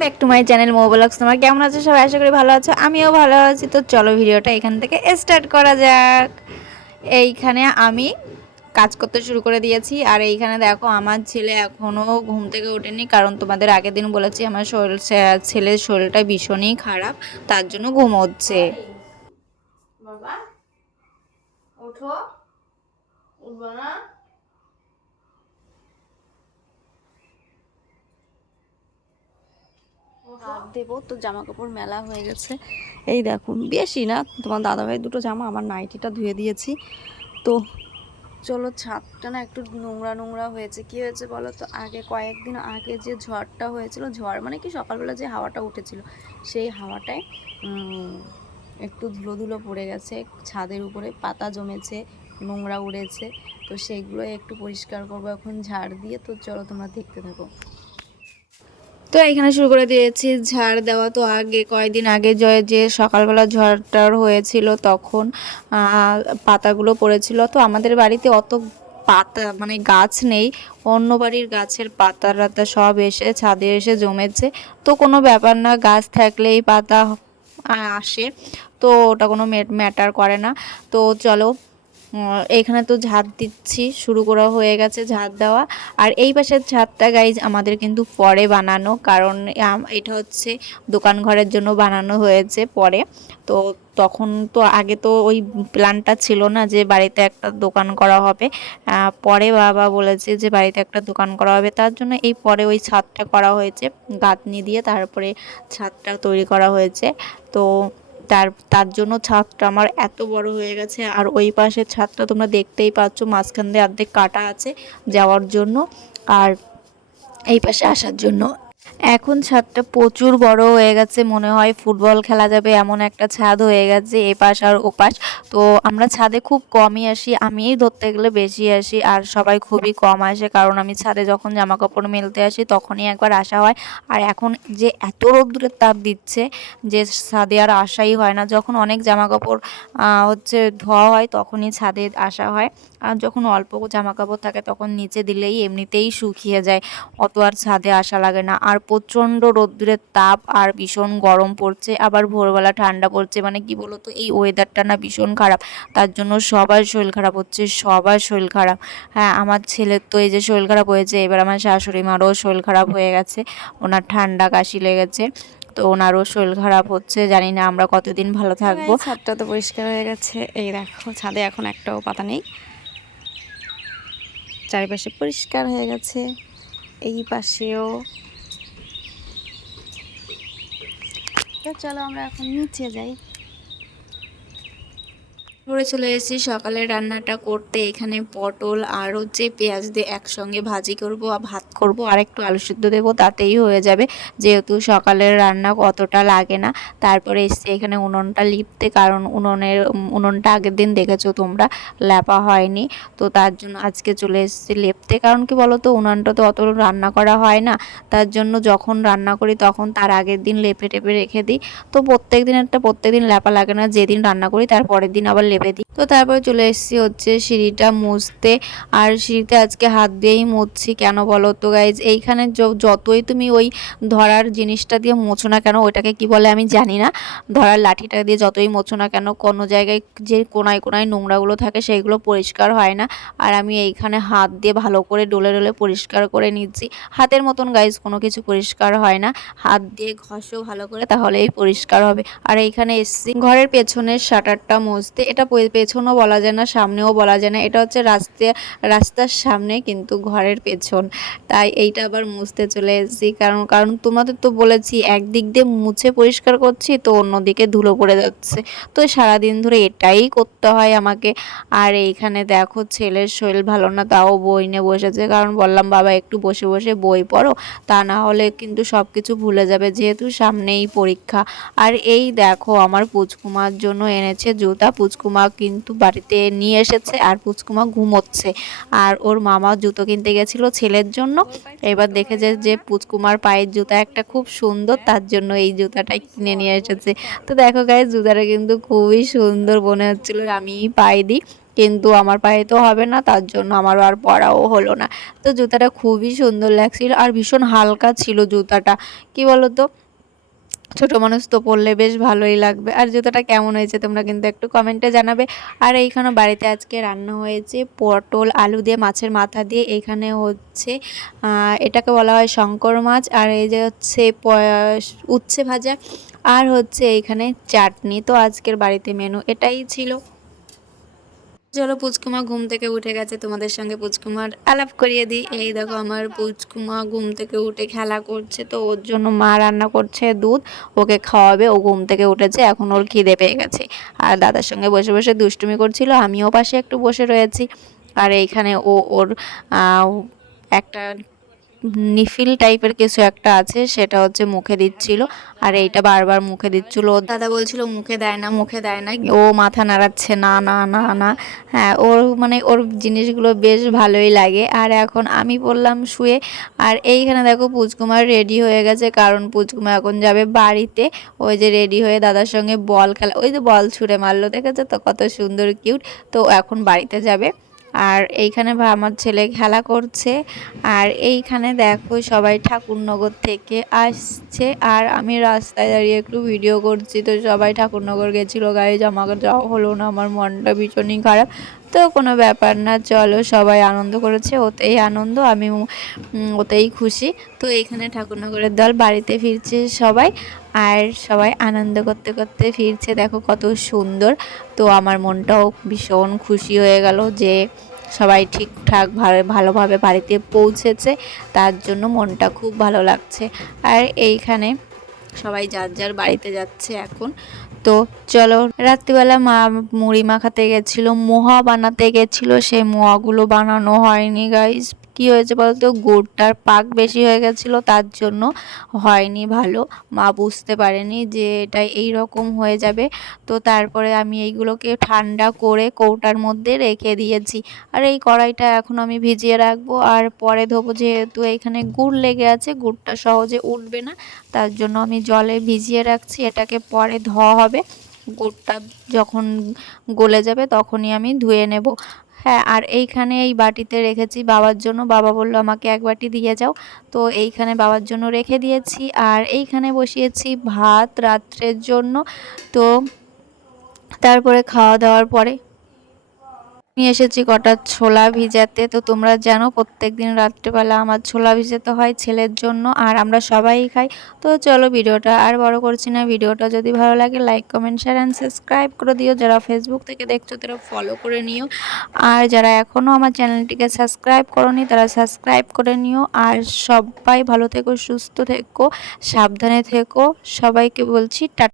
Back to my channel মো blogs. তোমরা কেমন আছো সবাই? আশা করি ভালো আছো, আমিও ভালো আছি। তো চলো ভিডিওটা এখান থেকে স্টার্ট করা যাক। এইখানে আমি কাজ করতে শুরু করে দিয়েছি, আর এইখানে দেখো আমার ছেলে এখনও ঘুম থেকে ওঠেনি, কারণ তোমাদের আগের দিন বলেছি আমার ছেলের শরীরটা ভীষণই খারাপ, তার জন্য ঘুমোচ্ছে। বাবা ওঠো, উঠবো না? হাত দেবো তো জামা কাপড় মেলা হয়ে গেছে। এই দেখুন, বেশি না, তোমার দাদাভাই দুটো জামা, আমার নাইটিটা ধুয়ে দিয়েছি। তো চলো, ছাদটা না একটু নোংরা নোংরা হয়েছে। কি হয়েছে বলো তো, আগে কয়েকদিন আগে যে ঝড়টা হয়েছিল, ঝড় মানে কি সকালবেলা যে হাওয়াটা উঠেছিল, সেই হাওয়াটায় একটু ধুলো ধুলো পড়ে গেছে ছাদের উপরে, পাতা জমেছে, নোংরা উড়েছে। তো সেইগুলো একটু পরিষ্কার করবো এখন ঝাড় দিয়ে। তো চলো তোমরা দেখতে থাকো। তো এখানে শুরু করে দিয়েছি ঝাড় দেওয়া। তো আগে কয়েকদিন আগে যে সকালবেলা ঝড়টার হয়েছিল, তখন পাতাগুলো পড়েছিল। তো আমাদের বাড়িতে অত পাতা মানে গাছ নেই, অন্য বাড়ির গাছের পাতা টাতা সব এসে ছাদে এসে জমেছে। তো কোনো ব্যাপার না, গাছ থাকলেই পাতা আসে, তো ওটা কোনো ম্যাটার করে না। তো চলো, এইখানে তো ঝাড় দিচ্ছি, শুরু করা হয়ে গেছে ঝাড় দেওয়া। আর এই পাশের ছাদটা গাইজ আমাদের কিন্তু পরে বানানো, কারণ এটা হচ্ছে দোকান ঘরের জন্য বানানো হয়েছে পরে। তো তখন তো আগে তো ওই প্ল্যানটা ছিল না যে বাড়িতে একটা দোকান করা হবে। পরে বাবা বলেছে যে বাড়িতে একটা দোকান করা হবে, তার জন্য এই পরে ওই ছাদটা করা হয়েছে, গাঁথনি দিয়ে তারপরে ছাদটা তৈরি করা হয়েছে। তো তার জন্য ছাদটা আমার এত বড় হয়ে গেছে। আর ওই পাশের ছাদটা তোমরা দেখতেই পাচ্ছ, মাঝখান দিয়ে অর্ধেক কাটা আছে যাওয়ার জন্য, আর এই পাশে আসার জন্য। এখন ছাদটা প্রচুর বড় হয়ে গেছে, মনে হয় ফুটবল খেলা যাবে এমন একটা ছাদ হয়ে গেছে এপাশ আর ওপাশ। তো আমরা ছাদে খুব কমই আসি, আমিই ধরতে গেলে বেশি আসি, আর সবাই খুবই কম আসে, কারণ আমি ছাদে যখন জামা কাপড় মেলতে আসি তখনই একবার আসা হয়। আর এখন যে এত রোদ্দুরের তাপ দিচ্ছে যে ছাদে আর আসাই হয় না। যখন অনেক জামা কাপড় হচ্ছে ধোয়া হয় তখনই ছাদে আসা হয়, আর যখন অল্প জামা কাপড় থাকে তখন নিচে দিলেই এমনিতেই শুকিয়ে যায়, অত আর ছাদে আসা লাগে না। আর প্রচণ্ড রোদ্দুরের তাপ আর ভীষণ গরম পড়ছে, আবার ভোরবেলা ঠান্ডা পড়ছে, মানে কি বলতো, এই ওয়েদারটা না ভীষণ খারাপ, তার জন্য সবার শরীর খারাপ হচ্ছে, সবার শরীর খারাপ। হ্যাঁ, আমার ছেলের তো এই যে শরীর খারাপ হয়েছে, এবার আমার শাশুড়ি মারও শরীর খারাপ হয়ে গেছে, ওনার ঠান্ডা কাশি লেগেছে, তো ওনারও শরীর খারাপ হচ্ছে। জানি না আমরা কতদিন ভালো থাকবো। ছাদটা তো পরিষ্কার হয়ে গেছে, এই দেখো ছাদে এখন একটাও পাতা নেই, চারিপাশে পরিষ্কার হয়ে গেছে, এই পাশেও। তো চলো আমরা এখন নিচে যাই। ঘরে চলে এসেছি সকালে রান্নাটা করতে। এখানে পটল আর হচ্ছে পেঁয়াজ দিয়ে একসঙ্গে ভাজি করব, আর ভাত করব, আর একটু আলু সিদ্ধ দেবো, তাতেই হয়ে যাবে, যেহেতু সকালের রান্না অতটা লাগে না। তারপরে এসছে এখানে উনুনটা লিপতে, কারণ উনুনটা আগের দিন দেখেছো তোমরা, লেপা হয়নি। তো তার জন্য আজকে চলে এসেছি লেপতে, কারণ কি বলো তো, উনুনটা তো অত রান্না করা হয় না, তার জন্য যখন রান্না করি তখন তার আগের দিন লেপে টেপে রেখে দিই। তো প্রত্যেক দিন লেপা লাগে না, যেদিন রান্না করি তার পরের দিন আবার লেপে দিই। তো তারপরে চলে এসেছি হচ্ছে সিঁড়িটা মুছতে, আর সিঁড়িতে আজকে হাত দিয়েই মুছছি। কেন বলো তো গাইজ, এইখানে যতই তুমি ওই ধরার জিনিসটা দিয়ে মোছো না কেন, ওইটাকে কি বলে আমি জানি না, ধরার লাঠিটা দিয়ে যতই মোছো না কেন, কোনো জায়গায় যে কোনায় কোনায় নোংরাগুলো থাকে সেইগুলো পরিষ্কার হয় না। আর আমি এইখানে হাত দিয়ে ভালো করে ডলে ডলে পরিষ্কার করে নিচ্ছি। হাতের মতন গাইজ কোনো কিছু পরিষ্কার হয় না, হাত দিয়ে ঘষো ভালো করে, তাহলেই পরিষ্কার হবে। আর এইখানে এসছি ঘরের পেছনের শাটারটা মুছতে। এটা পেছনও বলা যায় না, সামনেও বলা যায় না, এটা হচ্ছে রাস্তার সামনে কিন্তু ঘরের পেছন, তাই এইটা আবার মুছতে চলে এসেছি। কারণ কারণ তোমাদের তো বলেছি একদিক দিয়ে মুছে পরিষ্কার করছি, তো অন্যদিকে ধুলো পড়ে যাচ্ছে, তো সারাদিন ধরে এটাই করতে হয় আমাকে। আর এইখানে দেখো ছেলের শরীর ভালো না, তাও বই নিয়ে বসেছে, কারণ বললাম বাবা একটু বসে বসে বই পড়ো, তা না হলে কিন্তু সব কিছু ভুলে যাবে, যেহেতু সামনেই পরীক্ষা। আর এই দেখো আমার পুচকুমার জন্য এনেছে জুতা, পুচকু পুচকুমা কিন্তু বাড়িতে নিয়ে এসেছে আর পুচকুমা ঘুমোচ্ছে। আর ওর মামা জুতো কিনতে গেছিলো ছেলের জন্য, এবার দেখেছে যে পুচকুমার পায়ের জুতা একটা খুব সুন্দর, তার জন্য এই জুতাটাই কিনে নিয়ে এসেছে। তো দেখো গাইস, জুতাটা কিন্তু খুবই সুন্দর মনে হচ্ছিল আমিই পায়ে দিই, কিন্তু আমার পায়ে তো হবে না, তার জন্য আমার আর পরাও হলো না। তো জুতাটা খুবই সুন্দর লাগছিল আর ভীষণ হালকা ছিল জুতাটা। কি বলো তো, ছোট মানুষ তো পরলে বেশ ভালোই লাগবে। আর জুতোটা কেমন হয়েছে তোমরা কিন্তু একটু কমেন্টে জানাবে। আর এইখানে বাড়িতে আজকে রান্না হয়েছে পটল আলু দিয়ে, মাছের মাথা দিয়ে। এখানে হচ্ছে এটাকে বলা হয় শঙ্কর মাছ, আর এই যে হচ্ছে উচ্ছে ভাজা, আর হচ্ছে এইখানে চাটনি। তো আজকের বাড়িতে মেনু এটাই ছিল। চলো, পুচকুমা ঘুম থেকে উঠে গেছে, তোমাদের সঙ্গে পুচকুমার আলাপ করিয়ে দিই। এই দেখো আমার পুচকুমা ঘুম থেকে উঠে খেলা করছে, তো ওর জন্য মা রান্না করছে দুধ, ওকে খাওয়াবে। ও ঘুম থেকে উঠেছে, এখন ওর খিদে পেয়ে গেছে আর দাদার সঙ্গে বসে বসে দুষ্টুমি করছিল, আমিও পাশে একটু বসে রয়েছি। আর এইখানে ও ওর একটা নিফিল টাইপের কিছু একটা আছে, সেটা হচ্ছে মুখে দিচ্ছিল, আর এইটা বারবার মুখে দিচ্ছিল। দাদা বলছিল মুখে দেয় না, মুখে দেয় না, ও মাথা নাড়াচ্ছে না না না না। হ্যাঁ, ওর মানে ওর জিনিসগুলো বেশ ভালোই লাগে। আর এখন আমি বললাম শুয়ে। আর এইখানে দেখো পুচকুমার রেডি হয়ে গেছে, কারণ পুচকুমা এখন যাবে বাড়িতে। ওই যে রেডি হয়ে দাদার সঙ্গে বল খেলা, ওই যে বল ছুঁড়ে মারলো, দেখেছো তো কত সুন্দর কিউট। তো এখন বাড়িতে যাবে। আর এইখানে আমার ছেলে খেলা করছে। আর এইখানে দেখো সবাই ঠাকুরনগর থেকে আসছে, আর আমি রাস্তায় দাঁড়িয়ে একটু ভিডিও করছি। তো সবাই ঠাকুরনগর গেছিলো গাইজ, আমাকে যাওয়া হলো না, আমার মনটা ভীষণই খারাপ। তো কোনো ব্যাপার না, চলো সবাই আনন্দ করেছে, ওতেই আনন্দ, আমি ওতেই খুশি। তো এইখানে ঠাকুরনগরের দল বাড়িতে ফিরছে সবাই, আর সবাই আনন্দ করতে করতে ফিরছে, দেখো কত সুন্দর। তো আমার মনটাও ভীষণ খুশি হয়ে গেল যে সবাই ঠিকঠাক ভালোভাবে বাড়িতে পৌঁছেছে, তার জন্য মনটা খুব ভালো লাগছে। আর এইখানে সবাই যার যার বাড়িতে যাচ্ছে এখন। তো চলো, রাত্রিবেলা মা মুড়ি মাখাতে গেছিলো, মোয়া বানাতে গেছিলো, সেই মোয়াগুলো বানানো হয়নি গাইস। কি হয়েছে বলতো, গুড়টার পাক বেশি হয়ে গেছিলো, তার জন্য হয়নি ভালো। মা বুঝতে পারেনি যে এটা এই রকম হয়ে যাবে। তো তারপরে আমি এইগুলোকে ঠান্ডা করে কৌটার মধ্যে রেখে দিয়েছি। আর এই কড়াইটা এখন আমি ভিজিয়ে রাখবো, আর পরে ধোবো, যেহেতু এখানে গুড় লেগে আছে, গুড়টা সহজে উঠবে না, তার জন্য আমি জলে ভিজিয়ে রাখছি। এটাকে পরে ধোয়া হবে, গুড়টা যখন গলে যাবে তখনই আমি ধুয়ে নেব। হ্যাঁ, আর এইখানে এই বাটিতে রেখেছি বাবার জন্য, বাবা বললো আমাকে এক বাটি দিয়ে যাও, তো এইখানে বাবার জন্য রেখে দিয়েছি। আর এইখানে বসিয়েছি ভাত রাত্রের জন্য। তো তারপরে খাওয়া দাওয়ার পরে নিয়ে এসেছি কটা ছোলা ভিজাতে। তো তোমরা জানো প্রত্যেকদিন রাত্রেবেলা আমার ছোলা ভিজাতে হয় ছেলের জন্য, আর আমরা সবাই খাই। তো চলো, ভিডিওটা আর বড় করছি না। ভিডিওটা যদি ভালো লাগে like comment share and subscribe করে দিও। যারা ফেসবুক থেকে দেখছো তারা ফলো করে নিও, আর যারা এখনও আমার চ্যানেলটিকে সাবস্ক্রাইব করোনি তারা সাবস্ক্রাইব করে নিও। আর সবাই ভালো থেকো, সুস্থ থেকো, সাবধানে থেকো, সবাইকে বলছি টাটা।